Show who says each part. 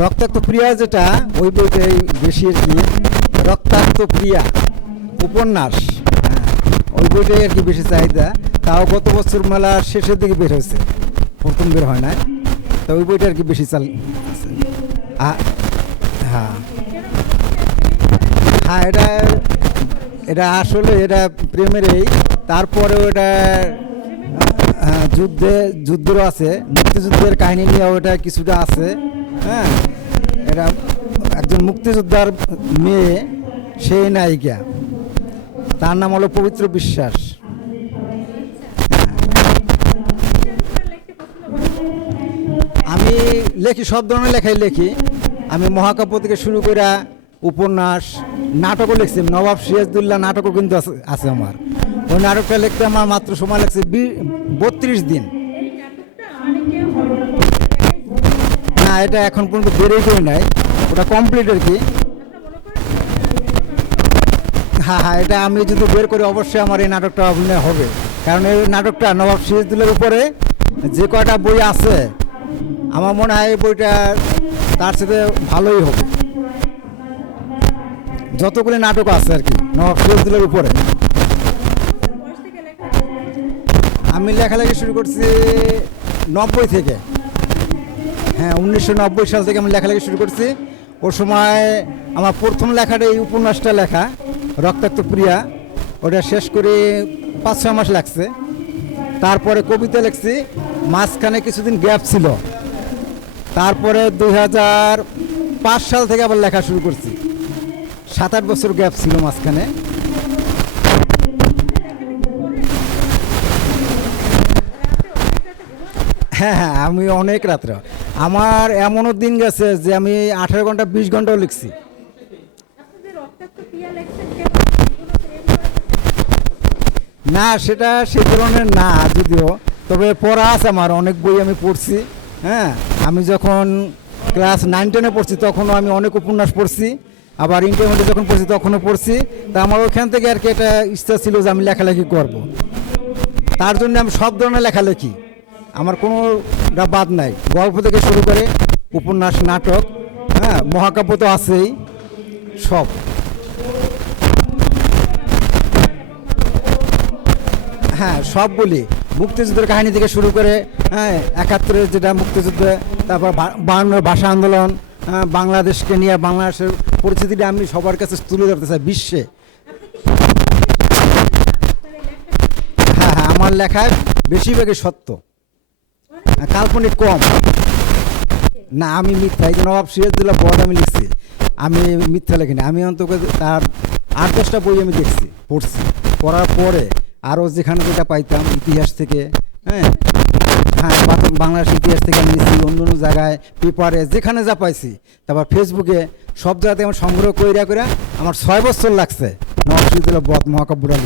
Speaker 1: রক্তাক্ত প্রিয়া যেটা ওই বইটাই বেশি আর কি রক্তাক্ত প্রিয়া উপন্যাস হ্যাঁ, ওই বইটাই আর কি বেশি চাহিদা। তাও গত বছর মেলা শেষের দিকে বের হয়েছে প্রথম বের হয় না তো ওই বইটা আর কি বেশি চাল হ্যাঁ। হ্যাঁ এটা এটা আসলে এটা প্রেমেরই তারপরে ওটা হ্যাঁ, যুদ্ধে যুদ্ধেরও আছে মুক্তিযুদ্ধের কাহিনী নিয়ে ওটা কিছুটা আছে। হ্যাঁ এটা একজন মুক্তিযোদ্ধার মেয়ে, সেই নায়িকা। তার নাম হলো পবিত্র বিশ্বাস। আমি লেখি, সব ধরনের লেখাই লেখি। আমি মহাকাব্য থেকে শুরু করে উপন্যাস, নাটকও লিখছি। নবাব সিরাজদুল্লাহ নাটকও কিন্তু আছে- আছে আমার। ওই নাটকটা লিখতে আমার মাত্র সময় লাগছে বত্রিশ দিন। না, এটা এখন পর্যন্ত বেরোই করি নাই। ওটা কমপ্লিট আর কি। হ্যাঁ হ্যাঁ এটা আমি যদি বের করি, অবশ্যই আমার এই নাটকটা অভিনয় হবে। কারণ এই নাটকটা নবাব সিরাজদুল্লার উপরে যে কয়টা বই আছে, আমার মনে হয় এই বইটা তার সাথে ভালোই হবে। যতগুলি নাটক আছে আর কি, নবাব সিরাজদুল্লার উপরে। আমি লেখালেখি শুরু করছি নব্বই থেকে। হ্যাঁ উনিশশো নব্বই সাল থেকে আমি লেখালেখি শুরু করছি। ওর সময় আমার প্রথম লেখাটা এই উপন্যাসটা লেখা, রক্তাক্ত প্রিয়া। ওটা শেষ করে পাঁচ, ছয় মাস লাগছে। তারপরে কবিতা লিখছি, মাঝখানে কিছুদিন গ্যাপ ছিল। তারপরে দুই হাজার পাঁচ সাল থেকে আবার লেখা শুরু করছি। সাত, আট বছর গ্যাপ ছিল মাঝখানে। হ্যাঁ হ্যাঁ আমি অনেক রাত্রে। আমার এমনও দিন গেছে যে আমি আঠারো ঘণ্টা, বিশ ঘন্টাও লিখছি। না, সেটা সে ধরনের না যদিও, তবে পড়া আছে আমার, অনেক বই আমি পড়ছি হ্যাঁ? আমি যখন ক্লাস নাইন, টেনে পড়ছি, তখনও আমি অনেক উপন্যাস পড়ছি, আবার ইন্টারমিডিয়েট যখন পড়ছি, তখনও পড়ছি। তা আমার ওখান থেকে আর কি একটা ইচ্ছা ছিল যে আমি লেখালেখি করব। তার জন্য আমি সব ধরনের লেখালেখি আমার কোনো বাদ নাই। গল্প থেকে শুরু করে উপন্যাস নাটক হ্যাঁ মহাকাব্য তো আছেই সব। হ্যাঁ সব বলি। মুক্তিযুদ্ধের কাহিনী থেকে শুরু করে হ্যাঁ একাত্তরের যেটা মুক্তিযুদ্ধ তারপর বায়ান্নর ভাষা আন্দোলন হ্যাঁ, বাংলাদেশকে নিয়ে বাংলাদেশের পরিস্থিতিটা আমি সবার কাছে তুলে ধরতে চাই বিশ্বে। হ্যাঁ হ্যাঁ আমার লেখায় বেশিরভাগই সত্য। কাল্পনিক কম। না, আমি মিথ্যা, এই যে নবাব সিরাজদুল্লাহ বধ আমি লিখছি। আমি মিথ্যা লিখিনি, আমি অন্তত তার আট দশটা বই আমি দেখছি, পড়ছি। পড়ার পরে আরও যেখানে যেটা পাইতাম, ইতিহাস থেকে হ্যাঁ? হ্যাঁ বাংলাদেশ ইতিহাস থেকে আমি নিয়েছি অন্য অন্য জায়গায়, পেপারে যেখানে যা পাইছি। তারপর ফেসবুকে সব জায়গাতে আমার সংগ্রহ কইরা করে আমার ছয় বছর লাগছে নবাব সিরাজদুল্লাহ বধ মহাকাব্যটা